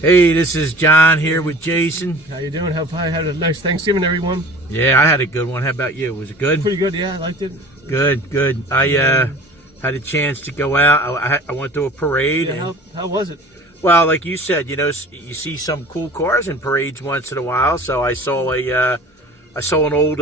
Hey, this is John here with Jason. How you doing? Have I had a nice Thanksgiving, everyone? Yeah, I had a good one. How about you? Was it good? Pretty good, yeah. I liked it. Good. I had a chance to go out. I went to a parade. Yeah, And, how was it? well, like you said, you see some cool cars in parades once in a while. So I saw an old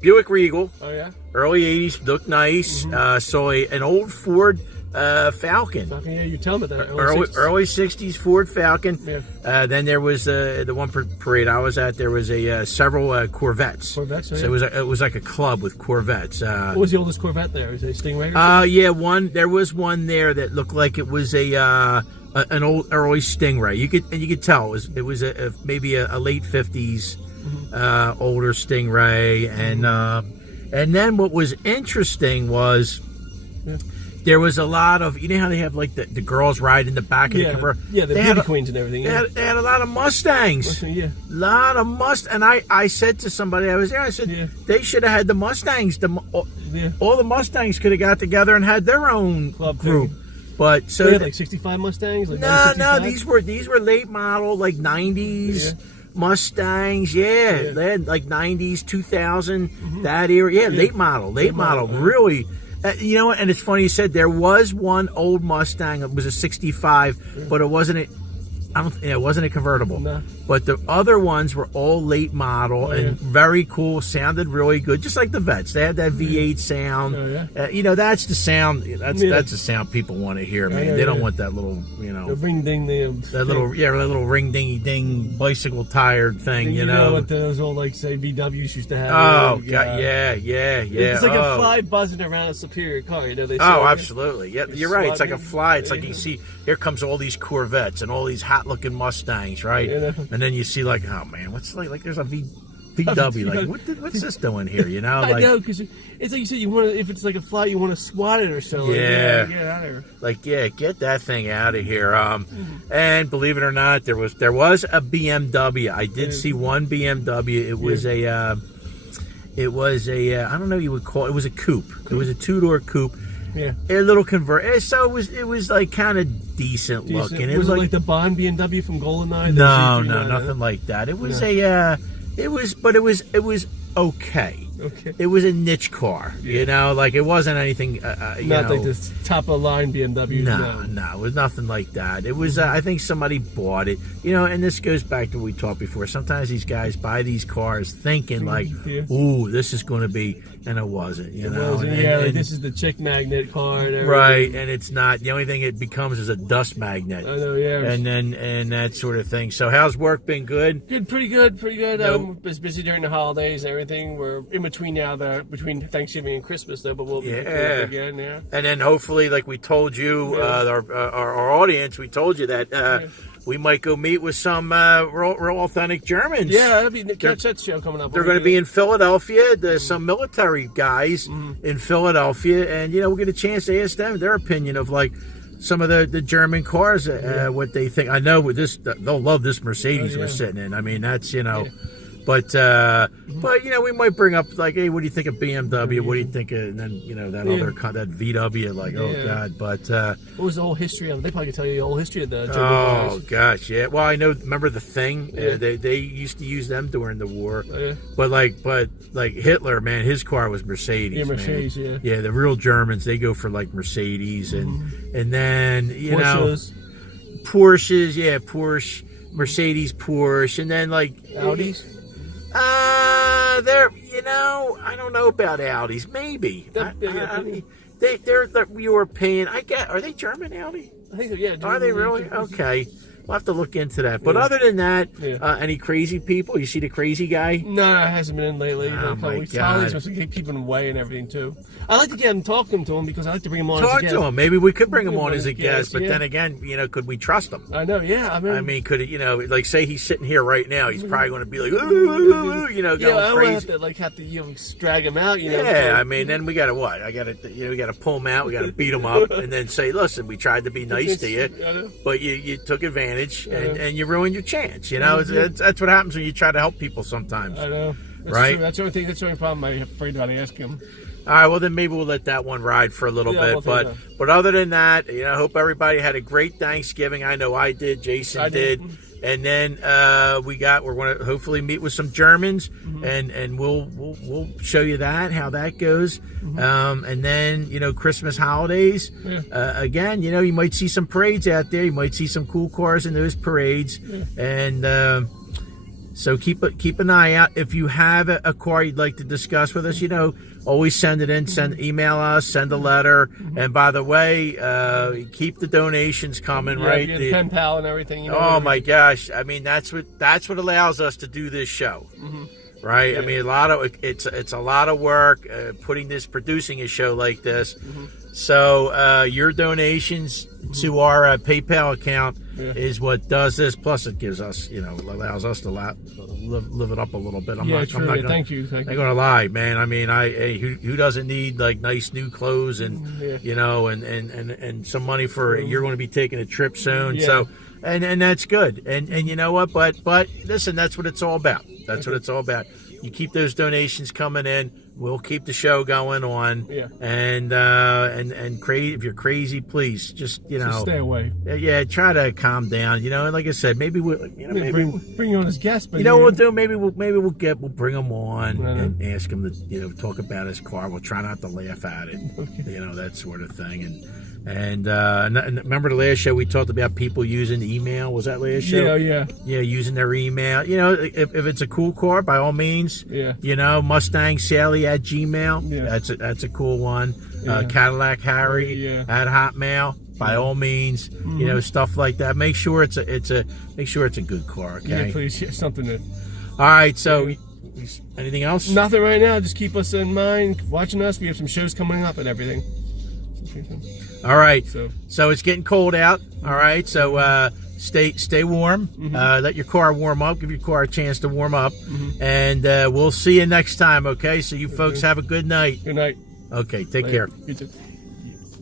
Buick Regal, Oh, yeah? early '80s, looked nice. Saw an old Ford Falcon. Fucking, yeah, you tell me that. Early '60s Ford Falcon. Yeah. Then there was the one parade I was at. There was several Corvettes. Corvettes, oh, So yeah. it was like a club with Corvettes. What was the oldest Corvette there? Is it a Stingray? Or Yeah, there was one there that looked like it was an old early Stingray. You could tell it was maybe a late '50s older Stingray, and then what was interesting was. Yeah. There was a lot of, you know how they have like the girls ride in the back of the converter? Yeah, the beauty queens and everything. Yeah. They had a lot of Mustangs. Yeah. Lot of And I said to somebody, I was there, I said, they should have had the Mustangs. All the Mustangs could have got together and had their own Club group. thing. But so They had like 65 Mustangs? Like no, these were late model, like 90s. Mustangs, yeah. They had like 90s, 2000, that era. Yeah, late model, really. You know what? And it's funny you said there was one old Mustang. It was a '65, but it wasn't a convertible. No. But the other ones were all late model and very cool. Sounded really good, just like the Vets. They had that V8 sound. Oh, yeah. That's the sound. That's the sound people want to hear, man. They don't want that little, the ring ding, that little ring dingy ding bicycle tired thing. You know what those old say VWs used to have. Oh God, yeah. It's like a fly buzzing around a Superior car. You know they. Absolutely. Yeah, you're right. It's like a fly. It's like you see. Here comes all these Corvettes and all these hot-looking Mustangs, right? And then you see like, oh man, what's like there's a VW. Like, what's this doing here? You know? I know, because it's like you said. You want to, if it's like a fly, you want to swat it or something. Yeah. Get out of here. Like, get that thing out of here. And believe it or not, there was a BMW. I did see one BMW. It was I don't know what you would call it. It was a coupe. It was a two-door coupe. Yeah, a little convert. So it was like kind of decent looking. Was it like the Bond BMW from GoldenEye? No, nothing like that. It was it was okay. Okay. It was a niche car, you know, like it wasn't anything. Not like this top of the line BMW. No, it was nothing like that. It was, I think somebody bought it, you know, and this goes back to what we talked before. Sometimes these guys buy these cars thinking like, ooh, this is going to be, and it wasn't, you know. Like this is the chick magnet car. And right, and it's not. The only thing it becomes is a dust magnet. I know, yeah. And that sort of thing. So how's work been? Good? Good, pretty good. Was busy during the holidays and everything. We're in between now, between Thanksgiving and Christmas, though, but we'll be again, yeah. And then hopefully, like we told you, our audience, we told you that we might go meet with some real authentic Germans. Yeah, that'll be the Catch That show coming up. They're going to be in Philadelphia. There's some military guys in Philadelphia, and we'll get a chance to ask them their opinion of like some of the German cars, what they think. I know with this, they'll love this Mercedes we're sitting in. I mean, that's But we might bring up like, hey, what do you think of BMW? What do you think of, and then that other that VW? Like, oh god, but what was the whole history of? They probably could tell you the whole history of the German cars. Oh gosh, yeah. Well, I know. Remember the Thing? They used to use them during the war. But like Hitler, man, his car was Mercedes. Yeah, Mercedes. Man. Yeah, the real Germans, they go for like Mercedes, and then Porsches. Yeah, Porsche, Mercedes, Porsche, and then like Audis. I don't know about Audis. Maybe. They're European. Are they German Audi? I think so, yeah. Are they really? Okay. We'll have to look into that. But other than that, any crazy people? You see the crazy guy? No, it hasn't been in lately. Oh, my God. Supposed to keep him away and everything, too. I like to get him, talking to him, because I like to bring him on as a guest. Talk to him. Maybe we could bring him on as a guest, but then again, could we trust him? I know, yeah. I mean, could it, like, say he's sitting here right now, he's probably going to be like, going crazy. I have to drag him out, Yeah, I mean, then we got to what? We got to pull him out, we got to beat him up, and then say, listen, we tried to be nice to you, but you took advantage, and you ruined your chance. That's what happens when you try to help people sometimes. I know. Right? That's the only problem I'm afraid to ask him. All right, well then maybe we'll let that one ride for a little Yeah, bit. we'll take But other than that, I hope everybody had a great Thanksgiving. I know I did. Jason did. And then we're going to hopefully meet with some Germans, and we'll show you how that goes. And then Christmas holidays. Again, you might see some parades out there. You might see some cool cars in those parades, and. So keep an eye out. If you have a car you'd like to discuss with us, always send it in. Email us, send a letter. And by the way, keep the donations coming, right? The pen pal and everything. Oh my gosh! I mean, that's what allows us to do this show, right? Yeah. I mean, it's a lot of work producing a show like this. So your donations to our PayPal account is what does this. Plus, it gives us, allows us to live it up a little bit. I'm not Thank you. I'm not gonna lie, man. I mean, who doesn't need like nice new clothes and and some money for you're going to be taking a trip soon. Yeah. So and that's good. And you know what? But listen, that's what it's all about. That's what it's all about. You keep those donations coming in. We'll keep the show going on. Yeah. And crazy. If you're crazy, please just stay away. Yeah, try to calm down. And like I said, maybe bring you on as guest. But what we'll do? Maybe we'll bring him on and ask him to talk about his car. We'll try not to laugh at it. Okay. That sort of thing. And remember the last show we talked about people using email? Was that last show? Yeah. Yeah, using their email. If it's a cool car, by all means. Yeah. Mustang Sally at Gmail. Yeah. That's a cool one. Yeah. Cadillac Harry at Hotmail. By all means, stuff like that. Make sure it's a good car. Okay. Yeah, please. Yeah, something that. All right. So, anything else? Nothing right now. Just keep us in mind. Watching us. We have some shows coming up and everything. All right. So it's getting cold out. All right. So stay warm. Let your car warm up. Give your car a chance to warm up. And we'll see you next time. Okay. So you folks have a good night. Good night. Okay. Take care. You too.